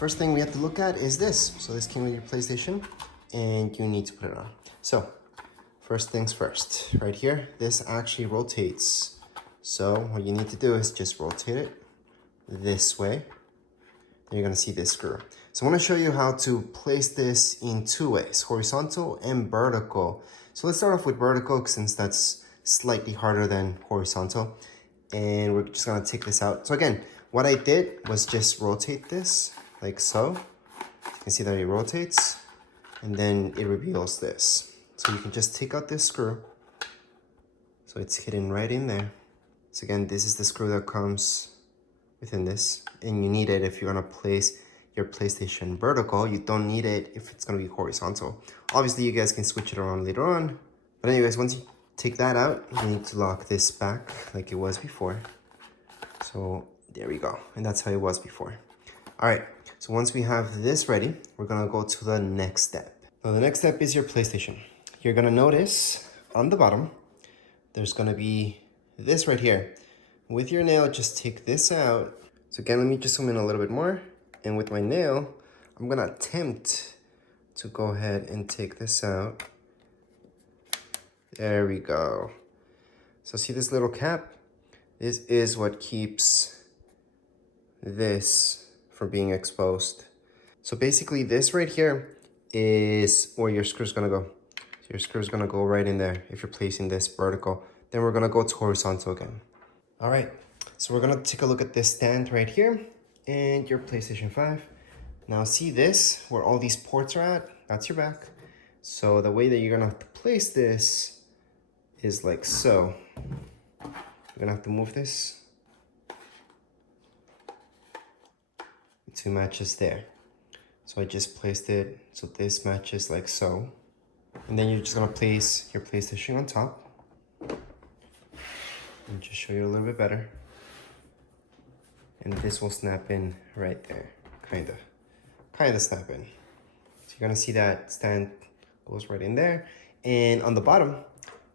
first thing we have to look at is this. So this came with your PlayStation and you need to put it on. So first things first, right here, this actually rotates. So what you need to do is just rotate it this way. Then you're gonna see this screw. So I wanna show you how to place this in two ways, horizontal and vertical. So let's start off with vertical since that's slightly harder than horizontal. And we're just gonna take this out. So again, what I did was just rotate this like so. You can see that it rotates and then it reveals this. So you can just take out this screw. So it's hidden right in there. So again, this is the screw that comes within this, and you need it if you're gonna place your PlayStation vertical. You don't need it if it's gonna be horizontal. Obviously, you guys can switch it around later on. But anyways, once you take that out, you need to lock this back like it was before. So there we go, and that's how it was before. All right, so once we have this ready, we're gonna go to the next step. Now the next step is your PlayStation. You're gonna notice on the bottom, there's gonna be this right here. With your nail, just take this out. So again, let me just zoom in a little bit more. And with my nail, I'm gonna attempt to go ahead and take this out. There we go. So see this little cap? This is what keeps this from being exposed. So basically this right here is where your screw's gonna go. So your screw's gonna go right in there if you're placing this vertical. Then we're gonna go to horizontal again. All right, so we're gonna take a look at this stand right here and your PlayStation 5. Now see this, where all these ports are at, that's your back. So the way that you're gonna have to place this is like so. You're gonna have to move this to matches there. So I just placed it so this matches like so. And then you're just gonna place your PlayStation on top. And just show you a little bit better. And this will snap in right there, kinda snap in. So you're gonna see that stand goes right in there. And on the bottom,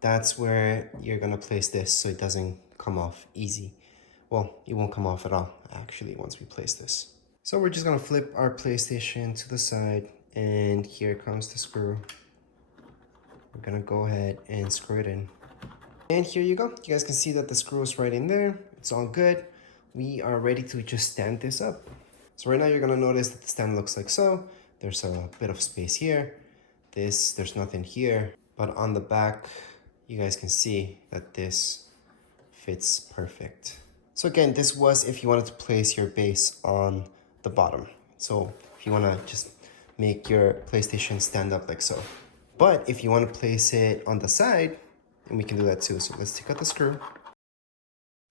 that's where you're gonna place this so it doesn't come off easy. Well, it won't come off at all, actually, once we place this. So we're just gonna flip our PlayStation to the side, and here comes the screw. We're gonna go ahead and screw it in. And here you go. You guys can see that the screw is right in there. It's all good. We are ready to just stand this up. So right now you're gonna notice that the stand looks like so. There's a bit of space here. There's nothing here. But on the back, you guys can see that this fits perfect. So again, this was if you wanted to place your base on the bottom. So if you wanna just make your PlayStation stand up like so. But if you wanna place it on the side, and we can do that too. So let's take out the screw.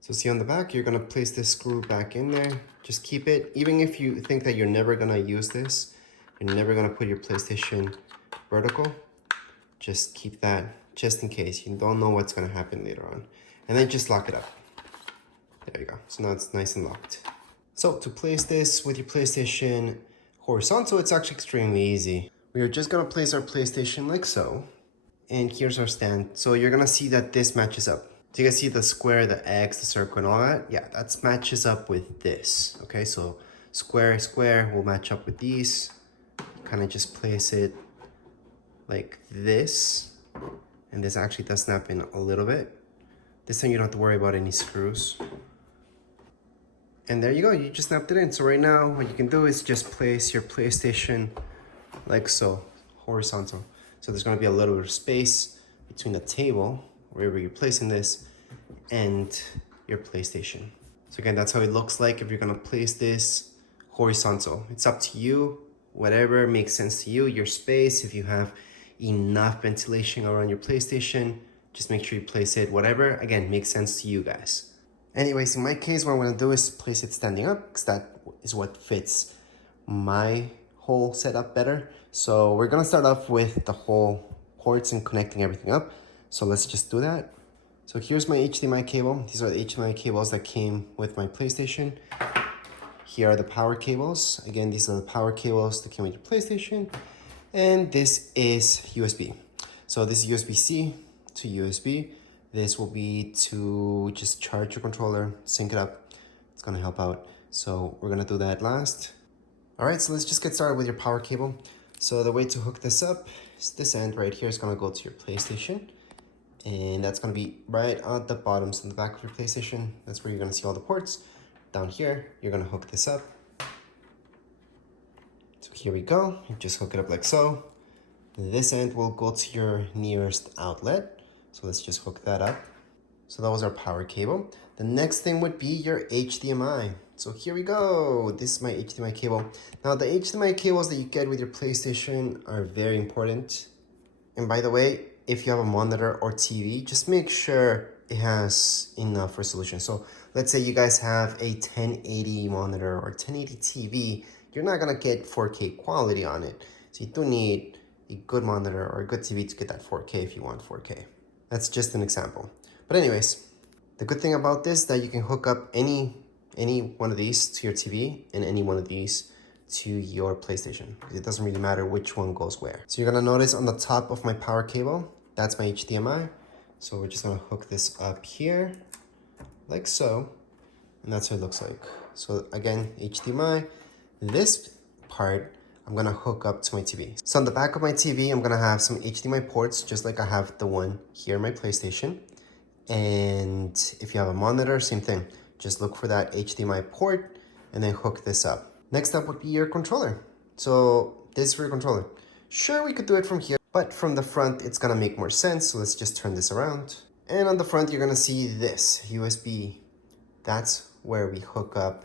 So see on the back, you're gonna place this screw back in there. Just keep it, even if you think that you're never gonna use this, you're never gonna put your PlayStation vertical, just keep that just in case. You don't know what's gonna happen later on. And then just lock it up. There you go. So now it's nice and locked. So to place this with your PlayStation horizontal, it's actually extremely easy. We are just gonna place our PlayStation like so. And here's our stand. So you're gonna see that this matches up. Do you guys see the square, the X, the circle, and all that? Yeah, that matches up with this. Okay, so square, square will match up with these. Kind of just place it like this. And this actually does snap in a little bit. This time you don't have to worry about any screws. And there you go, you just snapped it in. So right now, what you can do is just place your PlayStation like so, horizontal. So there's gonna be a little bit of space between the table, wherever you're placing this, and your PlayStation. So again, that's how it looks like if you're gonna place this horizontal. It's up to you, whatever makes sense to you, your space, if you have enough ventilation around your PlayStation, just make sure you place it, whatever, again, makes sense to you guys. Anyways, in my case, what I'm gonna do is place it standing up, because that is what fits my whole setup better. So we're gonna start off with the whole ports and connecting everything up. So let's just do that. So here's my HDMI cable. These are the HDMI cables that came with my PlayStation. Here are the power cables. Again, these are the power cables that came with your PlayStation. And this is USB. So this is USB-C to USB. This will be to just charge your controller, sync it up. It's gonna help out. So we're gonna do that last. All right, so let's just get started with your power cable. So the way to hook this up is this end right here is gonna go to your PlayStation, and that's gonna be right at the bottom, so in the back of your PlayStation. That's where you're gonna see all the ports. Down here, you're gonna hook this up. So here we go, you just hook it up like so. This end will go to your nearest outlet. So let's just hook that up. So that was our power cable. The next thing would be your HDMI. So here we go. This is my HDMI cable. Now the HDMI cables that you get with your PlayStation are very important. And by the way, if you have a monitor or TV, just make sure it has enough resolution. So let's say you guys have a 1080 monitor or 1080 TV, you're not gonna get 4K quality on it. So you do need a good monitor or a good TV to get that 4K if you want 4K. That's just an example. But anyways, the good thing about this is that you can hook up any one of these to your TV and any one of these to your PlayStation. It doesn't really matter which one goes where. So you're gonna notice on the top of my power cable, that's my HDMI. So we're just gonna hook this up here, like so, and that's what it looks like. So again, HDMI, this part, I'm gonna hook up to my TV. So on the back of my TV, I'm gonna have some HDMI ports, just like I have the one here in my PlayStation. And if you have a monitor, same thing. Just look for that HDMI port and then hook this up. Next up would be your controller. So this is for your controller. Sure, we could do it from here, but from the front, it's gonna make more sense. So let's just turn this around. And on the front, you're gonna see this USB. That's where we hook up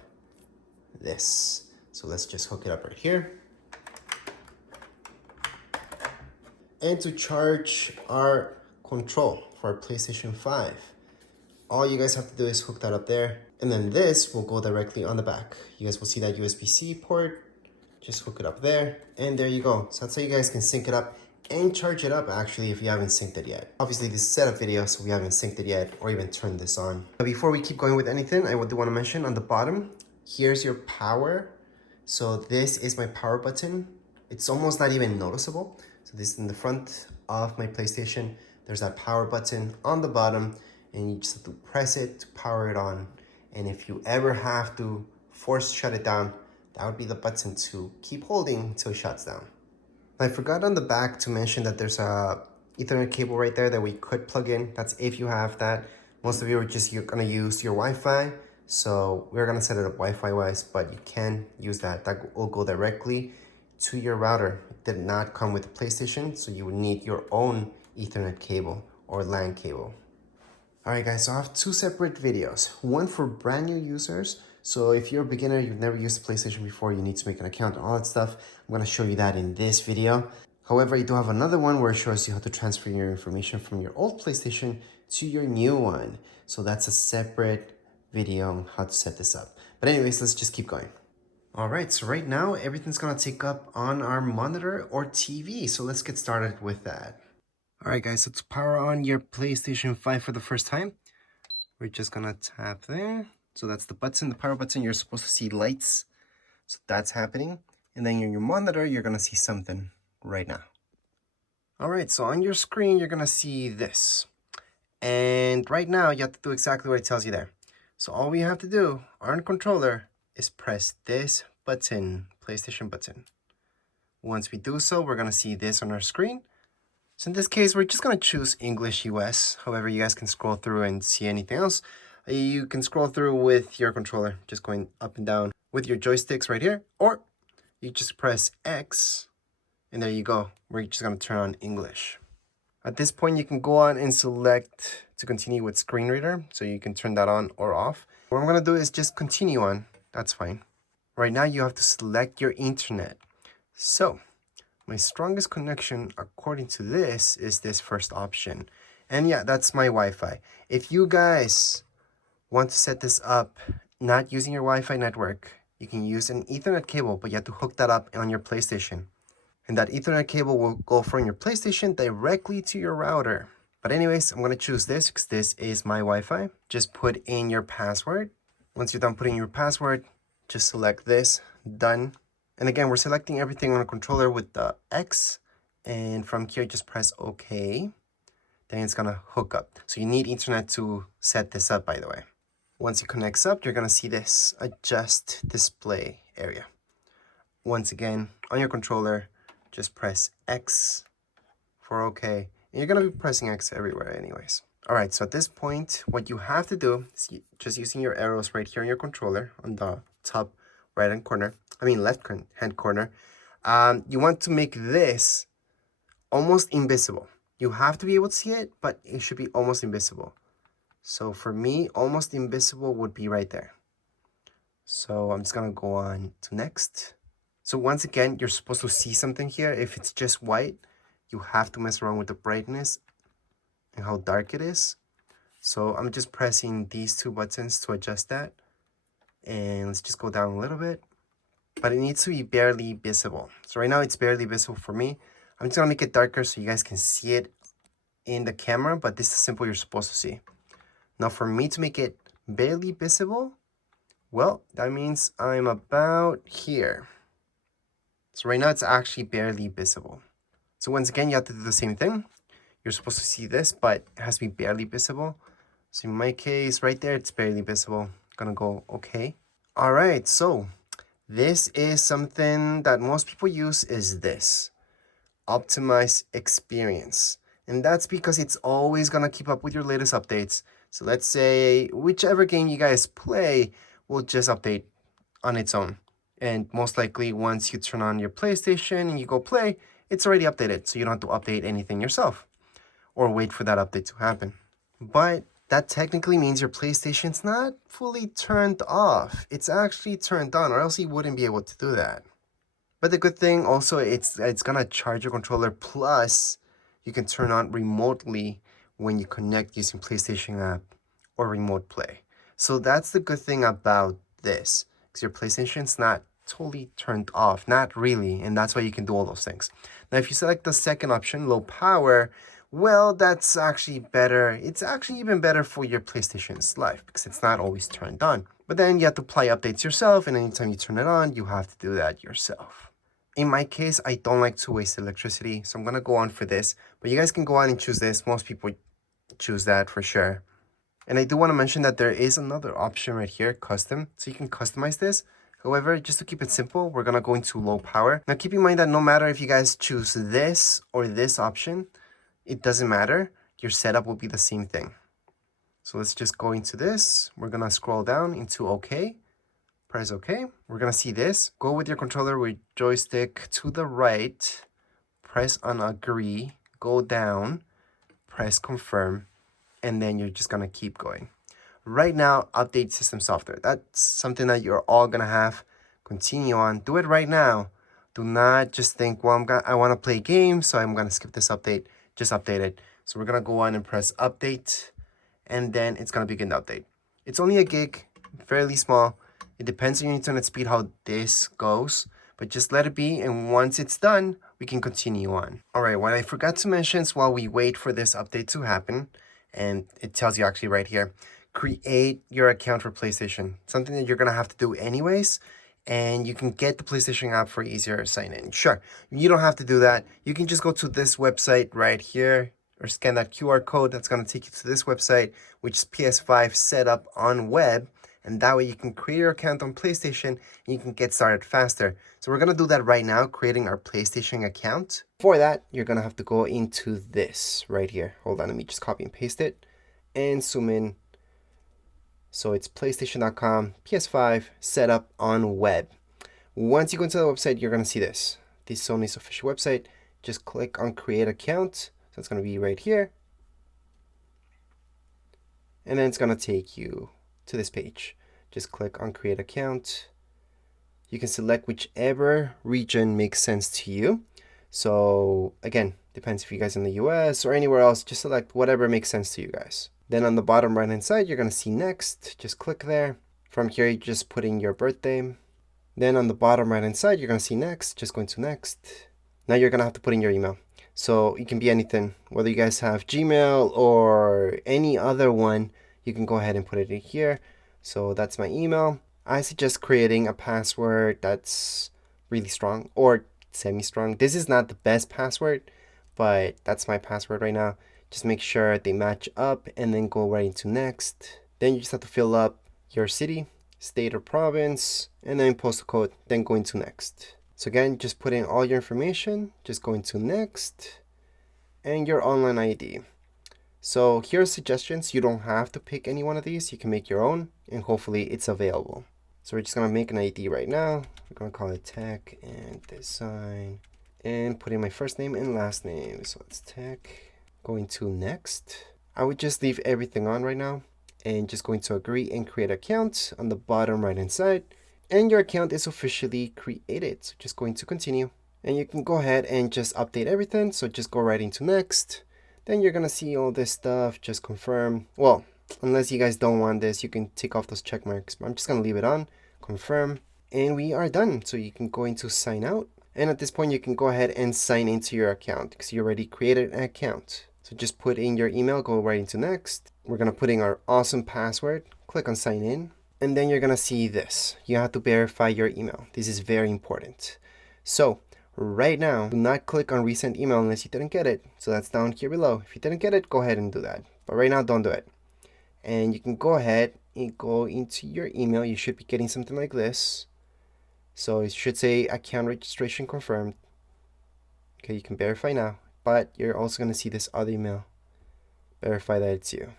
this. So let's just hook it up right here. And to charge our control for our PlayStation 5, all you guys have to do is hook that up there. And then this will go directly on the back. You guys will see that USB-C port. Just hook it up there. And there you go. So that's how you guys can sync it up and charge it up actually if you haven't synced it yet. Obviously this is a setup video, so we haven't synced it yet or even turned this on. But before we keep going with anything, I do want to mention on the bottom, here's your power. So this is my power button. It's almost not even noticeable. So this is in the front of my PlayStation. There's that power button on the bottom and you just have to press it to power it on. And if you ever have to force shut it down, that would be the button to keep holding until it shuts down. I forgot on the back to mention that there's a Ethernet cable right there that we could plug in. That's if you have that. Most of you are you're gonna use your Wi-Fi. So we're gonna set it up Wi-Fi wise, but you can use that. That will go directly to your router. It did not come with the PlayStation, so you would need your own Ethernet cable or LAN cable. All right guys, so I have two separate videos. One for brand new users. So if you're a beginner, you've never used the PlayStation before, you need to make an account and all that stuff. I'm gonna show you that in this video. However, I do have another one where it shows you how to transfer your information from your old PlayStation to your new one. So that's a separate video on how to set this up. But anyways, let's just keep going. All right, so right now, everything's gonna take up on our monitor or TV. So let's get started with that. All right, guys, so to power on your PlayStation 5 for the first time, we're just gonna tap there. So that's the button, the power button. You're supposed to see lights. So that's happening. And then in your monitor, you're gonna see something right now. All right, so on your screen, you're gonna see this. And right now, you have to do exactly what it tells you there. So all we have to do on the controller is press this button, PlayStation button. Once we do so, we're gonna see this on our screen. So in this case, we're just gonna choose English US. However, you guys can scroll through and see anything else. You can scroll through with your controller, just going up and down with your joysticks right here, or you just press X, and there you go. We're just gonna turn on English. At this point, you can go on and select to continue with screen reader, so you can turn that on or off. What I'm gonna do is just continue on, that's fine. Right now, you have to select your internet. So, my strongest connection, according to this, is this first option. And yeah, that's my Wi-Fi. If you guys want to set this up not using your Wi-Fi network, you can use an Ethernet cable, but you have to hook that up on your PlayStation. And that Ethernet cable will go from your PlayStation directly to your router. But anyways, I'm going to choose this because this is my Wi-Fi. Just put in your password. Once you're done putting your password, just select this, done. And again, we're selecting everything on a controller with the X. And from here, just press OK. Then it's gonna hook up. So you need internet to set this up, by the way. Once it connects up, you're gonna see this adjust display area. once again, on your controller, just press X for OK. And you're going to be pressing X everywhere anyways. All right, so at this point, what you have to do is just using your arrows right here on your controller on the top right-hand corner, left-hand corner, you want to make this almost invisible. You have to be able to see it, but it should be almost invisible. So for me, almost invisible would be right there. So I'm just gonna go on to next. So once again, you're supposed to see something here. If it's just white, you have to mess around with the brightness and how dark it is. So I'm just pressing these two buttons to adjust that. And let's just go down a little bit. But it needs to be barely visible. So right now it's barely visible for me. I'm just gonna make it darker so you guys can see it in the camera, but this is simple you're supposed to see. Now for me to make it barely visible, well, that means I'm about here. So right now it's actually barely visible. So once again, you have to do the same thing. You're supposed to see this, but it has to be barely visible. So in my case, right there, it's barely visible. I'm gonna go okay. All right, so this is something that most people use is this, optimize experience. And that's because it's always gonna keep up with your latest updates. So let's say whichever game you guys play will just update on its own. And most likely once you turn on your PlayStation and you go play, it's already updated. So you don't have to update anything yourself or wait for that update to happen. But that technically means your PlayStation's not fully turned off. It's actually turned on, or else you wouldn't be able to do that. But the good thing also, it's gonna charge your controller, plus you can turn on remotely when you connect using PlayStation app or remote play. So that's the good thing about this, because your PlayStation's not totally turned off, not really, and that's why you can do all those things. Now, if you select the second option, low power, well, that's actually better. It's actually even better for your PlayStation's life because it's not always turned on. But then you have to apply updates yourself, and anytime you turn it on, you have to do that yourself. In my case, I don't like to waste electricity, so I'm gonna go on for this. But you guys can go on and choose this. Most people choose that for sure. And I do want to mention that there is another option right here, custom, so you can customize this. However, just to keep it simple, we're gonna go into low power. Now keep in mind that no matter if you guys choose this or this option, it doesn't matter. Your setup will be the same thing. So let's just go into this. We're gonna scroll down into OK. Press OK. We're gonna see this. Go with your controller with joystick to the right. Press on agree. Go down. Press confirm. And then you're just gonna keep going. Right now, update system software. That's something that you're all gonna have. Continue on. Do it right now. Do not just think, well, I wanna play games, so I'm gonna skip this update. Just update it. So we're gonna go on and press update, and then it's gonna begin the update. It's only a gig, fairly small. It depends on your internet speed how this goes, but just let it be, and once it's done, we can continue on. All right, what I forgot to mention is while we wait for this update to happen, and it tells you actually right here, create your account for PlayStation. Something that you're gonna have to do anyways, and you can get the PlayStation app for easier sign in. Sure, you don't have to do that. You can just go to this website right here or scan that QR code. That's gonna take you to this website, which is PS5 setup on web. And that way you can create your account on PlayStation and you can get started faster. So we're gonna do that right now, creating our PlayStation account. For that, you're gonna have to go into this right here. Hold on, let me just copy and paste it and zoom in. So it's PlayStation.com, PS5, setup on web. Once you go into the website, you're gonna see this. This is Sony's official website. Just click on create account. So it's gonna be right here. And then it's gonna take you to this page. Just click on create account. You can select whichever region makes sense to you. So again, depends if you guys in the US or anywhere else, just select whatever makes sense to you guys. Then on the bottom right hand side, you're gonna see next, just click there. From here, you just put in your birthday. Then on the bottom right hand side, you're gonna see next, just go into next. Now you're gonna have to put in your email. So it can be anything, whether you guys have Gmail or any other one, you can go ahead and put it in here. So that's my email. I suggest creating a password that's really strong or semi-strong. This is not the best password, but that's my password right now. Just make sure they match up and then go right into next. Then you just have to fill up your city, state or province, and then postal code, then go into next. So again, just put in all your information, just go into next, and your online ID. So here are suggestions. You don't have to pick any one of these. You can make your own, and hopefully it's available. So we're just gonna make an ID right now. We're gonna call it tech and design, and put in my first name and last name. So it's tech. Going to next. I would just leave everything on right now, and just going to agree and create account on the bottom right hand side. And your account is officially created. So just going to continue. And you can go ahead and just update everything. So just go right into next. Then you're gonna see all this stuff, just confirm. Well, unless you guys don't want this, you can take off those check marks, but I'm just gonna leave it on, confirm, and we are done. So you can go into sign out. And at this point, you can go ahead and sign into your account because you already created an account. So just put in your email, go right into next. We're gonna put in our awesome password, click on sign in, and then you're gonna see this. You have to verify your email. This is very important. So right now, do not click on resend email unless you didn't get it. So that's down here below. If you didn't get it, go ahead and do that. But right now, don't do it. And you can go ahead and go into your email. You should be getting something like this. So it should say account registration confirmed. Okay, you can verify now. But you're also going to see this other email. Verify that it's you.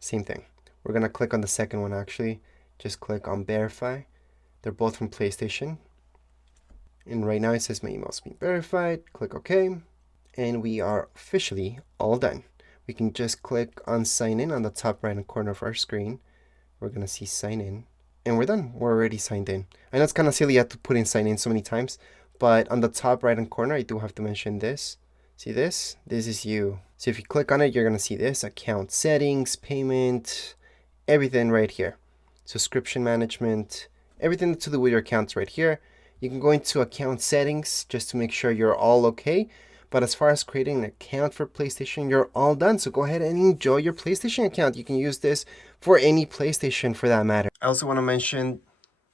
Same thing. We're going to click on the second one actually. Just click on verify. They're both from PlayStation. And right now it says my email's been verified. Click OK. And we are officially all done. We can just click on sign in on the top right hand corner of our screen. We're going to see sign in. And we're done. We're already signed in. I know it's kind of silly you have to put in sign in so many times. But on the top right hand corner, I do have to mention this. See this? This is you. So if you click on it, you're going to see this. Account settings, payment, everything right here. Subscription management, everything to do with your accounts right here. You can go into account settings just to make sure you're all okay. But as far as creating an account for PlayStation, you're all done. So go ahead and enjoy your PlayStation account. You can use this for any PlayStation for that matter. I also want to mention,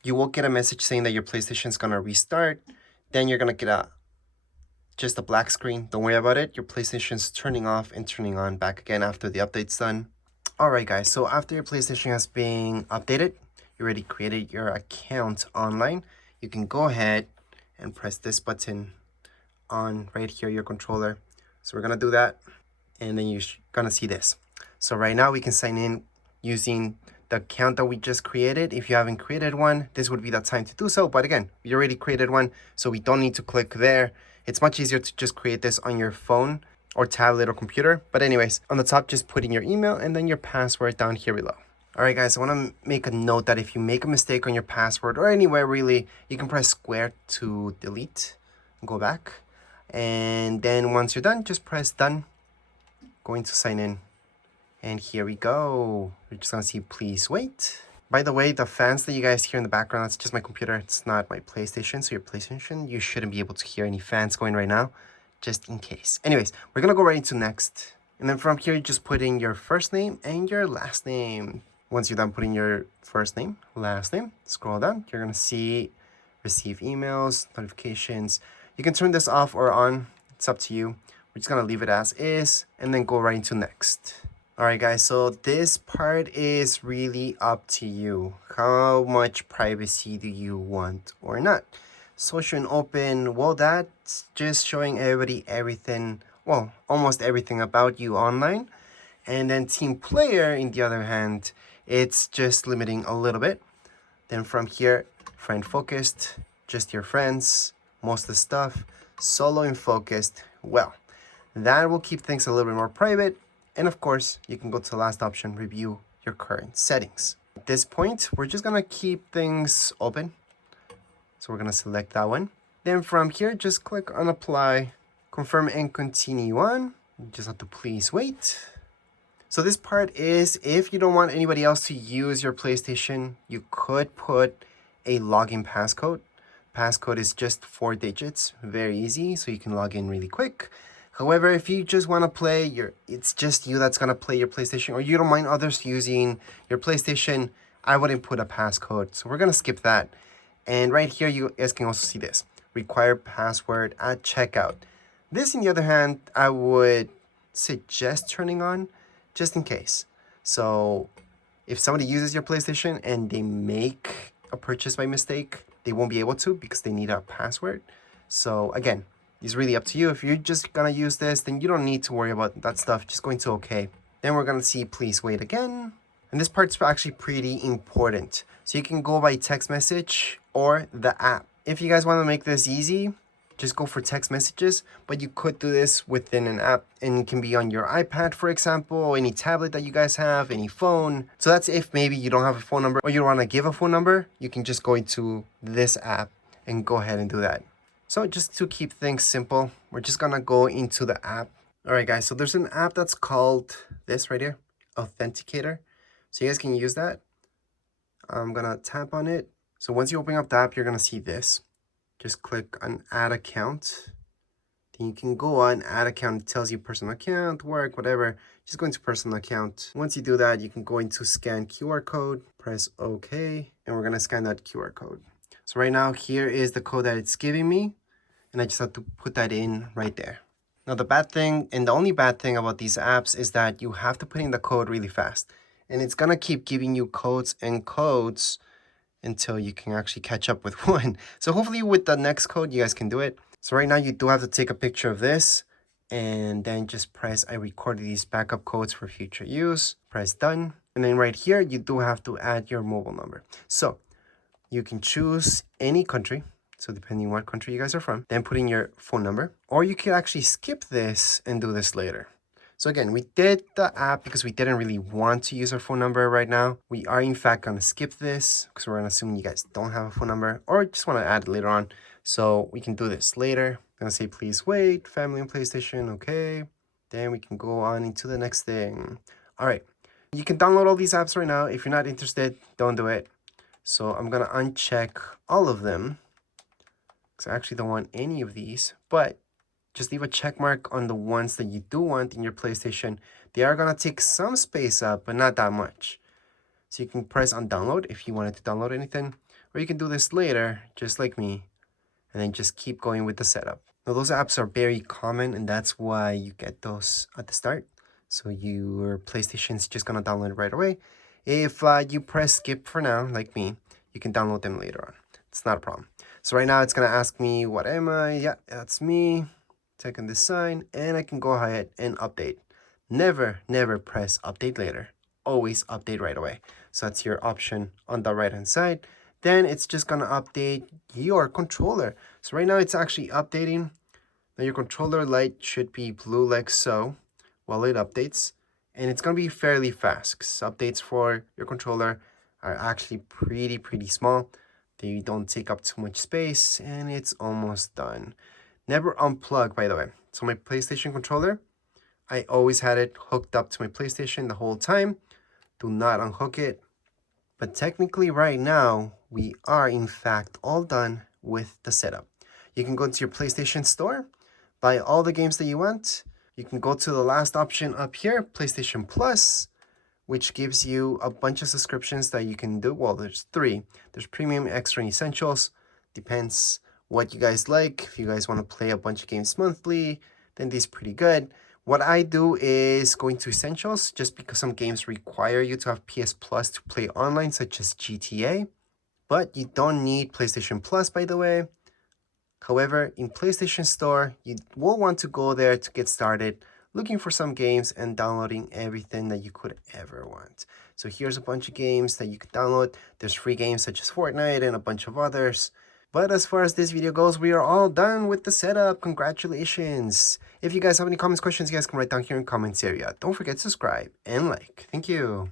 you will get a message saying that your PlayStation is going to restart. Then you're going to get just a black screen. Don't worry about it. Your PlayStation's turning off and turning on back again after the update's done. Alright guys, so after your PlayStation has been updated, you already created your account online, you can go ahead and press this button on right here, your controller. So we're gonna do that, and then you're gonna see this. So right now we can sign in using the account that we just created. If you haven't created one, this would be the time to do so. But again, we already created one, so we don't need to click there. It's much easier to just create this on your phone or tablet or computer. But anyways, on the top, just put in your email and then your password down here below. Alright guys, I want to make a note that if you make a mistake on your password or anywhere really, you can press square to delete and go back. And then once you're done, just press done. Going to sign in. And here we go. We're just gonna see please wait. By the way, the fans that you guys hear in the background, that's just my computer. It's not my PlayStation. So your PlayStation, you shouldn't be able to hear any fans going right now, just in case. Anyways, we're gonna go right into next. And then from here, you just put in your first name and your last name. Once you're done putting your first name, last name, scroll down. You're gonna see receive emails, notifications. You can turn this off or on. It's up to you. We're just gonna leave it as is and then go right into next. Alright guys, so this part is really up to you. How much privacy do you want or not? Social and open, well, that's just showing everybody everything, well, almost everything about you online. And then team player, in the other hand, it's just limiting a little bit. Then from here, friend focused, just your friends, most of the stuff. Solo and focused, well, that will keep things a little bit more private. And of course, you can go to the last option, review your current settings. At this point, we're just gonna keep things open. So we're gonna select that one. Then from here, just click on apply, confirm and continue on. You just have to please wait. So this part is, if you don't want anybody else to use your PlayStation, you could put a login passcode. Passcode is just 4 digits, very easy, so you can log in really quick. However, if you just want to play, it's just you that's going to play your PlayStation, or you don't mind others using your PlayStation, I wouldn't put a passcode. So we're going to skip that. And right here, you guys can also see this. Required password at checkout. This, on the other hand, I would suggest turning on just in case. So if somebody uses your PlayStation and they make a purchase by mistake, they won't be able to because they need a password. So again, it's really up to you. If you're just gonna use this, then you don't need to worry about that stuff. Just going to OK. Then we're gonna see please wait again. And this part's actually pretty important. So you can go by text message or the app. If you guys want to make this easy, just go for text messages, but you could do this within an app, and it can be on your iPad, for example, any tablet that you guys have, any phone. So that's if maybe you don't have a phone number or you don't want to give a phone number, you can just go into this app and go ahead and do that. So just to keep things simple, we're just gonna go into the app. All right, guys, so there's an app that's called this right here, Authenticator. So you guys can use that. I'm gonna tap on it. So once you open up the app, you're gonna see this. Just click on add account. Then you can go on add account. It tells you personal account, work, whatever. Just go into personal account. Once you do that, you can go into scan QR code, press OK, and we're gonna scan that QR code. So right now, here is the code that it's giving me, and I just have to put that in right there. Now the bad thing, and the only bad thing about these apps is that you have to put in the code really fast. And it's gonna keep giving you codes and codes until you can actually catch up with one. So hopefully with the next code, you guys can do it. So right now you do have to take a picture of this and then just press I recorded these backup codes for future use, press done. And then right here, you do have to add your mobile number. So you can choose any country. So depending on what country you guys are from, then put in your phone number, or you could actually skip this and do this later. So again, we did the app because we didn't really want to use our phone number right now. We are in fact going to skip this because we're going to assume you guys don't have a phone number or just want to add it later on. So we can do this later. I'm going to say, please wait, family and PlayStation, okay. Then we can go on into the next thing. All right, you can download all these apps right now. If you're not interested, don't do it. So I'm going to uncheck all of them because I actually don't want any of these, but just leave a check mark on the ones that you do want in your PlayStation. They are going to take some space up, but not that much. So you can press on download if you wanted to download anything, or you can do this later, just like me, and then just keep going with the setup. Now, those apps are very common, and that's why you get those at the start. So your PlayStation is just going to download right away. If you press skip for now, like me, you can download them later on. It's not a problem. So right now it's going to ask me, what am I? Yeah, that's me. Click on this sign, and I can go ahead and update. Never press update later. Always update right away. So that's your option on the right hand side. Then it's just gonna update your controller. So right now it's actually updating. Now your controller light should be blue like so while it updates, and it's gonna be fairly fast because updates for your controller are actually pretty small. They don't take up too much space, and it's almost done. Never unplug, by the way. So my PlayStation controller, I always had it hooked up to my PlayStation the whole time. Do not unhook it. But technically right now, we are in fact all done with the setup. You can go to your PlayStation store, buy all the games that you want. You can go to the last option up here, PlayStation Plus, which gives you a bunch of subscriptions that you can do. Well, there's 3. There's Premium, Extra, and Essentials. Depends what you guys like. If you guys want to play a bunch of games monthly, then this is pretty good. What I do is go into Essentials just because some games require you to have PS Plus to play online, such as GTA. But you don't need PlayStation Plus, by the way. However, in PlayStation Store, you will want to go there to get started looking for some games and downloading everything that you could ever want. So here's a bunch of games that you can download. There's free games such as Fortnite and a bunch of others. But as far as this video goes, we are all done with the setup. Congratulations. If you guys have any comments, questions, you guys can write down here in the comments area. Don't forget to subscribe and like. Thank you.